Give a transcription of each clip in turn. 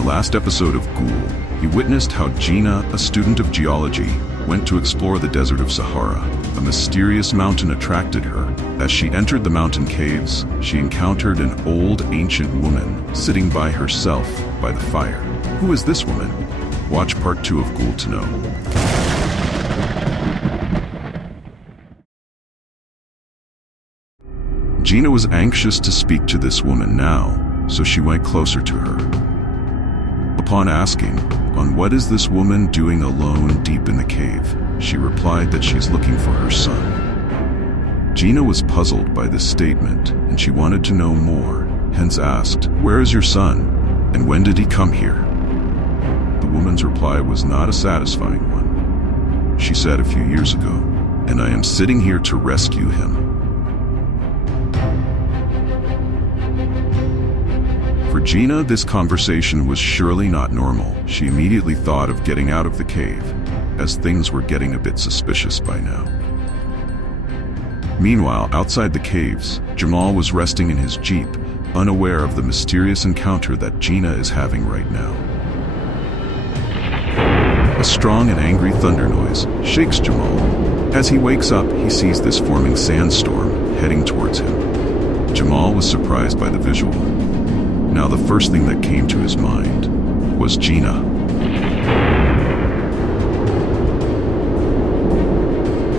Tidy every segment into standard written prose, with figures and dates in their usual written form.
the last episode of Ghoul, you witnessed how Gina, a student of geology, went to explore the desert of Sahara. A mysterious mountain attracted her. As she entered the mountain caves, she encountered an old, ancient woman sitting by herself by the fire. Who is this woman? Watch part 2 of Ghoul to know. Gina was anxious to speak to this woman now, so she went closer to her. Upon asking, what is this woman doing alone deep in the cave, she replied that she's looking for her son. Gina was puzzled by this statement, and she wanted to know more, hence asked, "Where is your son, and when did he come here?" The woman's reply was not a satisfying one. She said, "A few years ago, and I am sitting here to rescue him." For Gina, this conversation was surely not normal. She immediately thought of getting out of the cave, as things were getting a bit suspicious by now. Meanwhile, outside the caves, Jamal was resting in his jeep, unaware of the mysterious encounter that Gina is having right now. A strong and angry thunder noise shakes Jamal. As he wakes up, he sees this forming sandstorm heading towards him. Jamal was surprised by the visual. Now the first thing that came to his mind was Gina.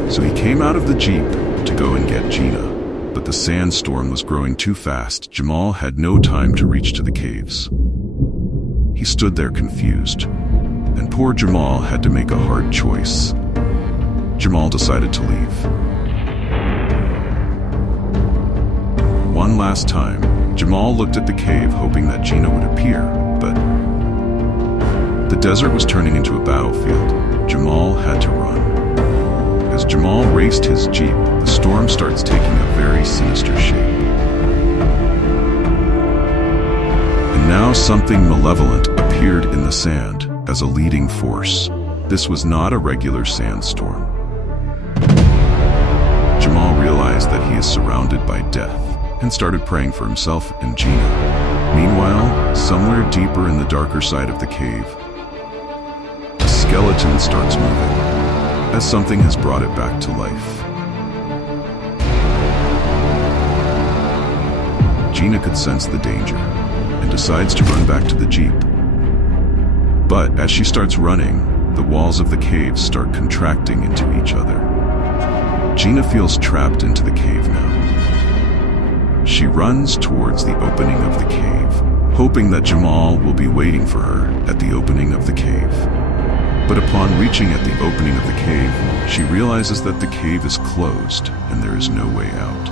So he came out of the jeep to go and get Gina, but the sandstorm was growing too fast. Jamal had no time to reach to the caves. He stood there confused, and poor Jamal had to make a hard choice. Jamal decided to leave. One last time, Jamal looked at the cave hoping that Gina would appear, but the desert was turning into a battlefield. Jamal had to run. As Jamal raced his jeep, the storm starts taking a very sinister shape. And now something malevolent appeared in the sand as a leading force. This was not a regular sandstorm. Jamal realized that he is surrounded by death, and started praying for himself and Gina. Meanwhile, somewhere deeper in the darker side of the cave, a skeleton starts moving, as something has brought it back to life. Gina could sense the danger, and decides to run back to the jeep. But as she starts running, the walls of the cave start contracting into each other. Gina feels trapped into the cave now. She runs towards the opening of the cave, hoping that Jamal will be waiting for her at the opening of the cave. But upon reaching at the opening of the cave, she realizes that the cave is closed and there is no way out.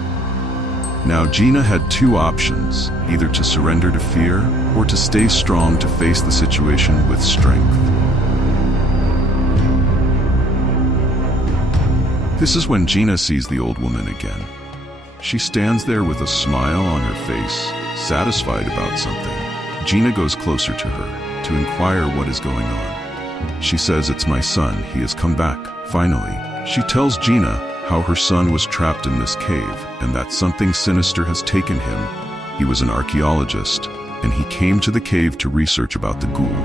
Now Gina had two options, either to surrender to fear or to stay strong to face the situation with strength. This is when Gina sees the old woman again. She stands there with a smile on her face, satisfied about something. Gina goes closer to her to inquire what is going on. She says, "It's my son, he has come back, finally." She tells Gina how her son was trapped in this cave and that something sinister has taken him. He was an archaeologist, and he came to the cave to research about the ghoul.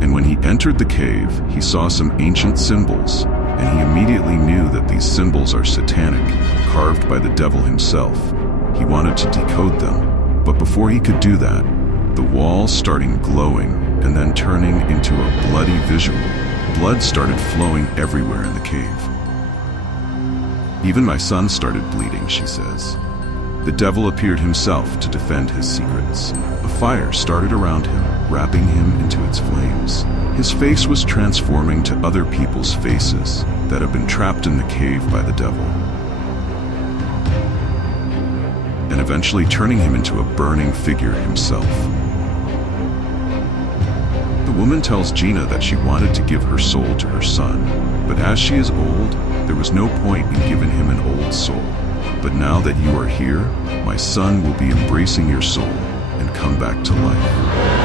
And when he entered the cave, he saw some ancient symbols, and he immediately knew that these symbols are satanic, carved by the devil himself. He wanted to decode them, but before he could do that, the walls started glowing and then turning into a bloody visual. Blood started flowing everywhere in the cave. "Even my son started bleeding," she says. The devil appeared himself to defend his secrets. A fire started around him, wrapping him into its flames. His face was transforming to other people's faces that have been trapped in the cave by the devil, and eventually turning him into a burning figure himself. The woman tells Gina that she wanted to give her soul to her son, but as she is old, there was no point in giving him an old soul. But now that you are here, my son will be embracing your soul and come back to life.